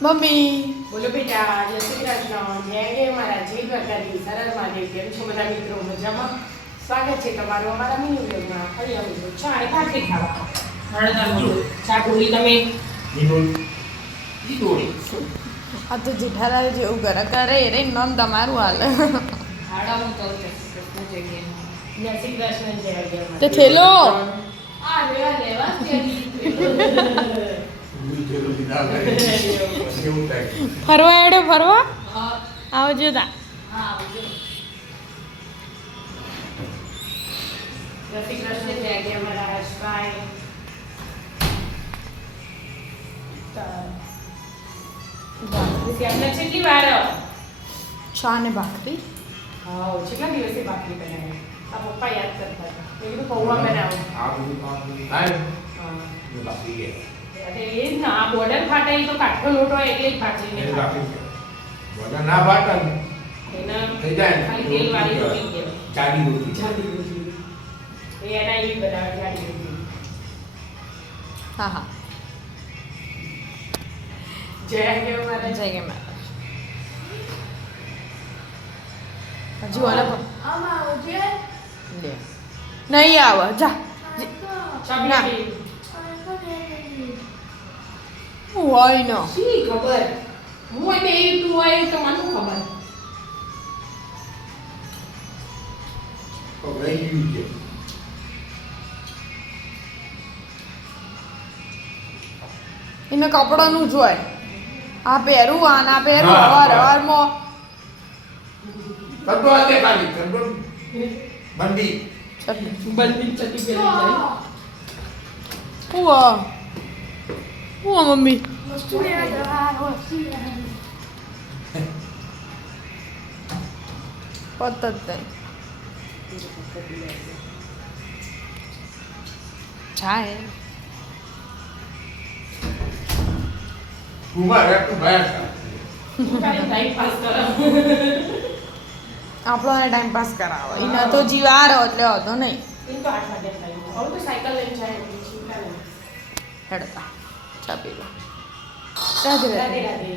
Mummy બોલો બેટા, જય શ્રી કૃષ્ણ, જય હે મારા જય દ્વારકાધીશ, સરળ મહાદેવ. કેમ છો બધા મિત્રો? મજામાં? સ્વાગત છે તમારું અમારા મિની વ્લોગમાં. ફરી અમે તો ચા અને ભાખરી ખાવા. હળદર મોઢું ચા ઢોળી તમે જીતોડી આ તો જેઠાલાલ જેવું કરે રે નામ તમારું હાલ હાડા હું તો જય શ્રી કૃષ્ણ, જય હે તે થેલો આ લેવા ફરવા એડો ફરવા હા આવજો તા હા જય શ્રી કૃષ્ણ, જય હે મારા હર્ષભાઈ. એમને કેટલી વાર ચા ને ભાખરી હા કેટલા દિવસે ભાખરી બનાવી? આ પપ્પા યાદ કરતા હતા. મેં કીધું પૌવા બનાવો. અરે એ જ ના, આ બોર્ડર ફાટે ઈ તો કાઠો લોટ હોય એટલે જ ભાજીને ફાટે. એના ખાલી તેલ વાળી રોટી કહેવાય. જાડી રોટી. એ એના ઈ બનાવે જાડી રોટી. હા હા જય હે મારા જય કે માતા હજુ વાલા આમાં આવજે. લે નહીં આવે જા ચાબી હોય ન શી ખબર? હું એને એ તું હોય તો મને શું ખબર? એને કપડાનું જોય આ પહેરું આ ના પહેરું હવાર હવારમાં બંદી ચટી પેલી જાય. હુઆ હુઆ મમ્મી પત જ નહીં જાય ટાઈમ પાસ કરો. આપણો ટાઈમ પાસ કરાવો એને તો જીવાર એટલે હતો નહીં એમ તો 8 વાગે થાય. હવે તો સાયકલ લઈને જાય એટલે ચિંતા નહીં. હેડતા ચા પી લો રાધે રાધે રાધે રાધે.